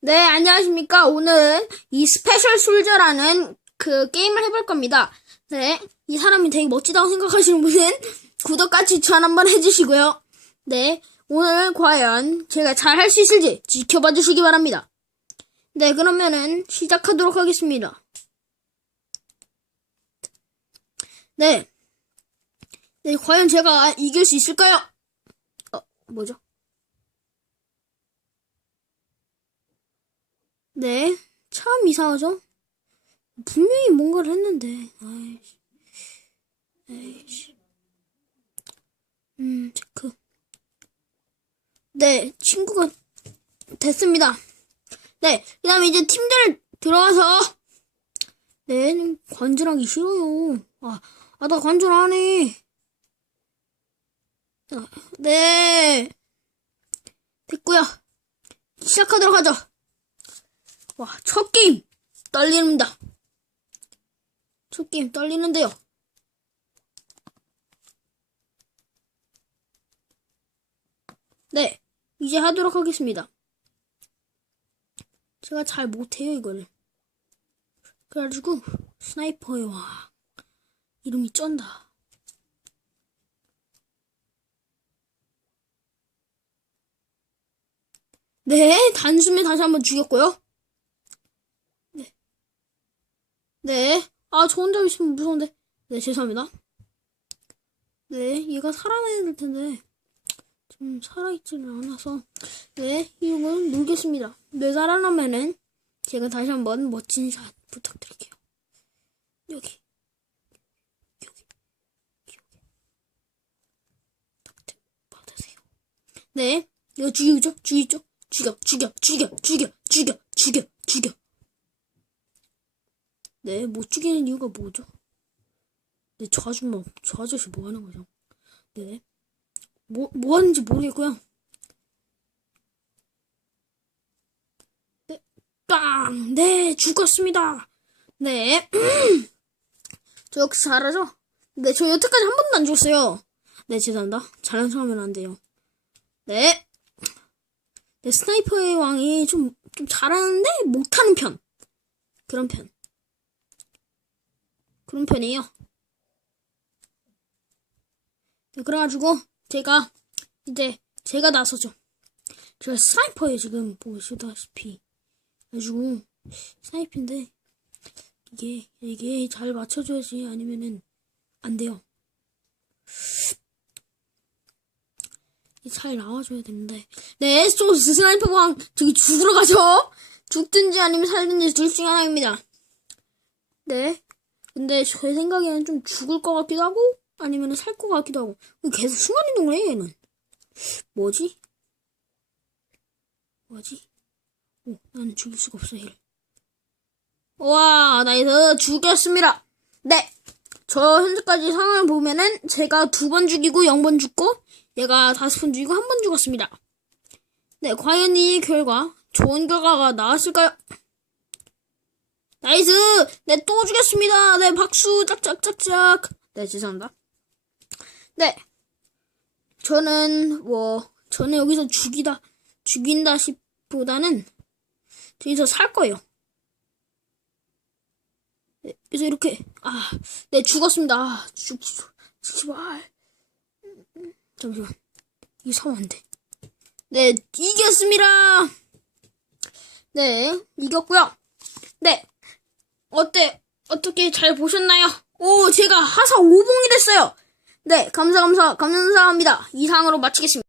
네, 안녕하십니까. 오늘 이 스페셜 솔저라는 그 게임을 해볼 겁니다. 네, 이 사람이 되게 멋지다고 생각하시는 분은 구독과 추천 한번 해주시고요. 네, 오늘 과연 제가 잘 할 수 있을지 지켜봐 주시기 바랍니다. 네, 그러면은 시작하도록 하겠습니다. 네. 네, 과연 제가 이길 수 있을까요? 어, 뭐죠? 네, 참 이상하죠? 분명히 뭔가를 했는데, 아이씨. 아이씨. 음, 체크. 네, 친구가 됐습니다. 네, 그 다음에 이제 팀들 들어가서, 네, 좀 관절하기 싫어요. 아, 아, 나 관절 안 해. 아, 네. 됐고요 시작하도록 하죠. 와, 첫 게임 떨립니다. 첫 게임 떨리는데요. 네, 이제 하도록 하겠습니다. 제가 잘 못해요, 이거를. 그래가지고, 스나이퍼의 와, 이름이 쩐다. 네, 단숨에 다시 한번 죽였고요. 네. 아, 저 혼자 있으면 무서운데. 네, 죄송합니다. 네, 얘가 살아나야 될 텐데. 좀 살아있지는 않아서. 네, 이건 놀겠습니다. 네, 살아나면은 제가 다시 한번 멋진 샷 부탁드릴게요. 여기. 여기. 여기. 탁 받으세요. 네, 이거 죽이죠? 죽이죠? 죽여, 죽여, 죽여, 죽여, 죽여, 죽여, 죽여. 네, 못 죽이는 이유가 뭐죠? 네, 저 아줌마, 저 아저씨 뭐 하는 거죠? 네. 뭐, 뭐 하는지 모르겠고요. 네, 빵! 네, 죽었습니다. 네. 저 역시 잘하죠? 네, 저 여태까지 한 번도 안 죽었어요. 네, 죄송합니다. 척하면 안 돼요. 네. 네, 스나이퍼의 왕이 좀, 좀 잘하는데 못하는 편. 그런 편. 그런 편이에요. 네, 그래가지고 제가 이제 제가 나서죠. 제가 스나이퍼에 지금 보시다시피 가지고 스나이퍼인데 이게 이게 잘 맞춰줘야지 아니면은 안 돼요. 잘 나와줘야 되는데 네, 저 스나이퍼 왕 저기 죽으러 가죠. 죽든지 아니면 살든지 둘 중 하나입니다. 네. 근데 제 생각에는 좀 죽을 것 같기도 하고 아니면 살 것 같기도 하고. 계속 순간이동을 해 얘는. 뭐지? 뭐지? 오 나는 죽일 수가 없어 얘를. 와 나이스. 죽였습니다. 네 저 현재까지 상황을 보면은 제가 두 번 죽이고 0번 죽고 얘가 다섯 번 죽이고 한 번 죽었습니다. 네 과연 이 결과 좋은 결과가 나왔을까요? 나이스! 네, 또 죽였습니다. 네, 박수, 짝짝짝짝. 네, 죄송합니다. 네. 저는, 뭐, 저는 여기서 죽이다, 죽인다 싶보다는, 저기서 살 거예요. 네, 그래서 이렇게, 아, 네, 죽었습니다. 아, 죽, 죽, 제발. 잠시만. 이게 사면 안 돼. 네, 이겼습니다. 네, 이겼고요. 네. 어때? 어떻게 잘 보셨나요? 오, 제가 하사 5봉이 됐어요. 네, 감사, 감사, 감사합니다. 이상으로 마치겠습니다.